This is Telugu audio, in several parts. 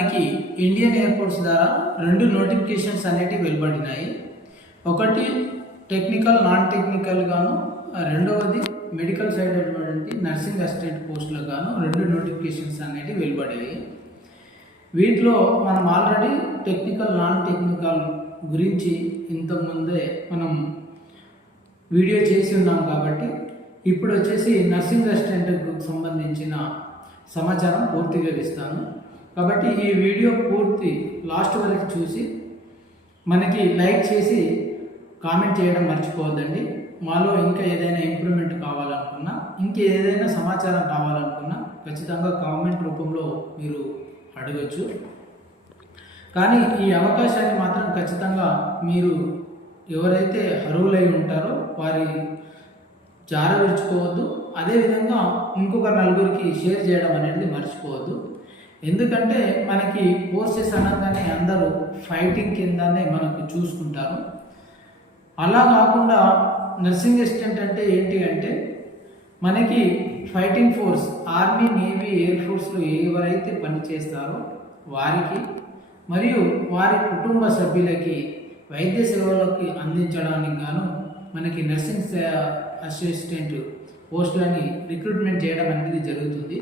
మనకి ఇండియన్ ఎయిర్పోర్ట్స్ ద్వారా రెండు నోటిఫికేషన్స్ అనేటివి వెలువడినాయి. ఒకటి టెక్నికల్ నాన్ టెక్నికల్ గాను రెండవది మెడికల్ సైడ్ అటువంటి నర్సింగ్ అసిస్టెంట్ పోస్టులకు గాను రెండు నోటిఫికేషన్స్ అనేటివి వెలువడాయి. వీటిలో మనం ఆల్రెడీ టెక్నికల్ నాన్ టెక్నికల్ గురించి ఇంతకుముందే మనం వీడియో చేసి ఉన్నాం కాబట్టి ఇప్పుడు వచ్చేసి నర్సింగ్ అసిస్టెంట్కు సంబంధించిన సమాచారం పూర్తిగా ఇస్తాను కాబట్టి ఈ వీడియో పూర్తి లాస్ట్ వరకు చూసి మనకి లైక్ చేసి కామెంట్ చేయడం మర్చిపోవద్దండి. మాలో ఇంకా ఏదైనా ఇంప్రూవ్మెంట్ కావాలనుకున్నా ఇంకా ఏదైనా సమాచారం కావాలనుకున్నా ఖచ్చితంగా కామెంట్ రూపంలో మీరు అడగచ్చు. కానీ ఈ అవకాశాన్ని మాత్రం ఖచ్చితంగా మీరు ఎవరైతే అర్హులై ఉంటారో వారి జారవిచ్చుకోవద్దు అదేవిధంగా ఇంకొక నలుగురికి షేర్ చేయడం అనేది మర్చిపోవద్దు. ఎందుకంటే మనకి కోర్సెస్ అనగానే అందరూ ఫైటింగ్ కిందనే మనకు చూసుకుంటారు. అలా కాకుండా నర్సింగ్ అసిస్టెంట్ అంటే ఏంటి అంటే మనకి fighting force army navy air ఫోర్స్లో ఎవరైతే పనిచేస్తారో వారికి మరియు వారి కుటుంబ సభ్యులకి వైద్య సేవలకి అందించడానికి గాను మనకి నర్సింగ్ అసిస్టెంట్ పోస్టులని రిక్రూట్మెంట్ చేయడం అనేది జరుగుతుంది.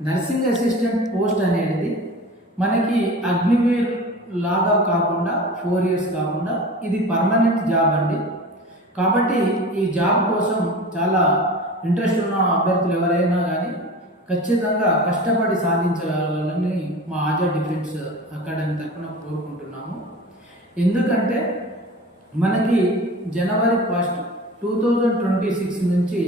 నర్సింగ్ అసిస్టెంట్ పోస్ట్ అనేది మనకి అగ్నివీర్ లాగా కాకుండా ఫోర్ ఇయర్స్ కాకుండా ఇది పర్మనెంట్ జాబ్ అండి. కాబట్టి ఈ జాబ్ కోసం చాలా ఇంట్రెస్ట్ ఉన్న అభ్యర్థులు ఎవరైనా కానీ ఖచ్చితంగా కష్టపడి సాధించగలని మా ఆజా డిఫెన్స్ అకాడమీ తరఫున కోరుకుంటున్నాము. ఎందుకంటే మనకి January first two thousand twenty six నుంచి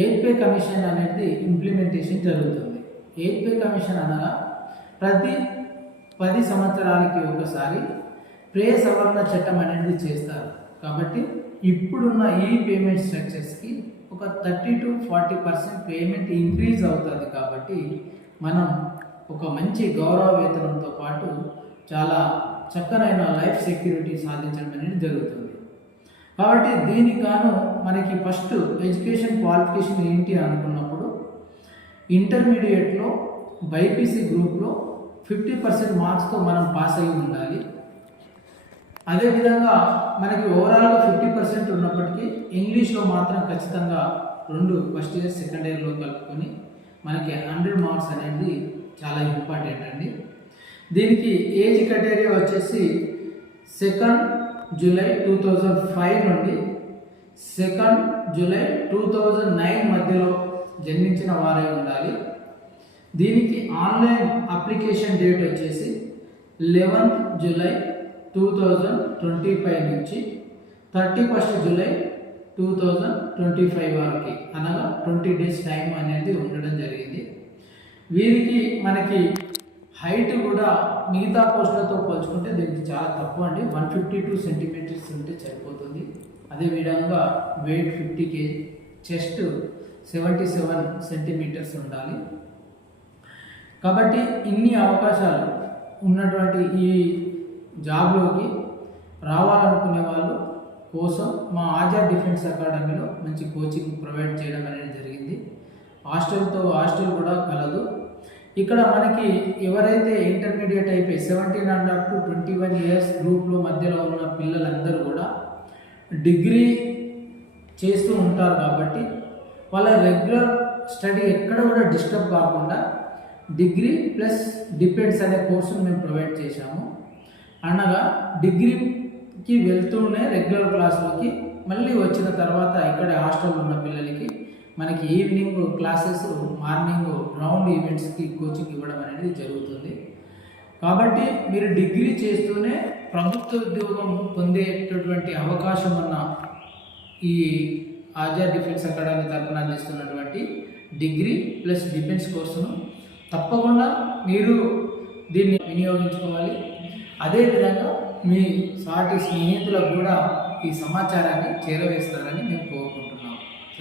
ఎయిత్ పే కమిషన్ అనేది ఇంప్లిమెంటేషన్ జరుగుతుంది. ఎయిత్ పే కమిషన్ అనగా ప్రతి పది సంవత్సరాలకి ఒకసారి ప్రే సవరణ చట్టం అనేది చేస్తారు. కాబట్టి ఇప్పుడున్న ఈ పేమెంట్ స్ట్రక్చర్స్కి ఒక thirty to forty percent payment increase అవుతుంది కాబట్టి మనం ఒక మంచి గౌరవ వేతనంతో పాటు చాలా చక్కనైన లైఫ్ సెక్యూరిటీ సాధించడం అనేది జరుగుతుంది. కాబట్టి దీనికి గాను మనకి ఫస్ట్ ఎడ్యుకేషన్ క్వాలిఫికేషన్ ఏంటి అనుకున్నప్పుడు ఇంటర్మీడియట్లో బైపీసీ గ్రూప్లో ఫిఫ్టీ పర్సెంట్ మార్క్స్తో మనం పాస్ అయి ఉండాలి. అదేవిధంగా మనకి ఓవరాల్గా ఫిఫ్టీ పర్సెంట్ ఉన్నప్పటికీ ఇంగ్లీష్లో మాత్రం ఖచ్చితంగా రెండు ఫస్ట్ ఇయర్ సెకండ్ ఇయర్లో కలుపుకొని మనకి హండ్రెడ్ మార్క్స్ అనేది చాలా ఇంపార్టెంట్ అండి. దీనికి ఏజ్ క్రైటీరియా వచ్చేసి second July two thousand five నుండి second July two thousand nine మధ్యలో జన్మించిన వారే ఉండాలి. దీనికి ఆన్లైన్ అప్లికేషన్ డేట్ వచ్చేసి eleventh July two thousand twenty five నుంచి thirty first July two thousand twenty five వరకు అనగా ట్వంటీ డేస్ టైం అనేది ఉండడం జరిగింది. వీరికి మనకి హైట్ కూడా మిగతా పోస్టులతో పోల్చుకుంటే దీనికి చాలా తక్కువ అండి. వన్ ఫిఫ్టీ టూ సెంటీమీటర్స్ ఉంటే సరిపోతుంది. అదేవిధంగా weight fifty kg chest seventy seven centimetres ఉండాలి. కాబట్టి ఇన్ని అవకాశాలు ఉన్నటువంటి ఈ జాబ్లోకి రావాలనుకునే వాళ్ళు కోసం మా ఆజాద్ డిఫెన్స్ అకాడమీలో మంచి కోచింగ్ ప్రొవైడ్ చేయడం అనేది జరిగింది. హాస్టల్తో హాస్టల్ కూడా కలదు. ఇక్కడ మనకి ఎవరైతే ఇంటర్మీడియట్ అయిపోయి seventeen and up to twenty one years గ్రూప్లో మధ్యలో ఉన్న పిల్లలందరూ కూడా డిగ్రీ చేస్తూ ఉంటారు కాబట్టి వాళ్ళ రెగ్యులర్ స్టడీ ఎక్కడ కూడా డిస్టర్బ్ కాకుండా డిగ్రీ ప్లస్ డిపెండ్స్ అనే కోర్సును మేము ప్రొవైడ్ చేశాము. అనగా డిగ్రీకి వెళ్తూనే రెగ్యులర్ క్లాస్లోకి మళ్ళీ వచ్చిన తర్వాత ఇక్కడే హాస్టల్లో ఉన్న పిల్లలకి మనకి ఈవినింగ్ క్లాసెస్ మార్నింగ్ రౌండ్ ఈవెంట్స్కి కోచింగ్ ఇవ్వడం అనేది జరుగుతుంది. కాబట్టి మీరు డిగ్రీ చేస్తూనే ప్రభుత్వ ఉద్యోగం పొందేటటువంటి అవకాశం ఉన్న ఈ ఆజాద్ డిఫెన్స్ అకాడమీ తరఫున అందిస్తున్నటువంటి డిగ్రీ ప్లస్ డిఫెన్స్ కోర్సును తప్పకుండా మీరు దీన్ని వినియోగించుకోవాలి. అదేవిధంగా మీ సాటి స్నేహితులకు కూడా ఈ సమాచారాన్ని చేరవేస్తారని మేము కోరు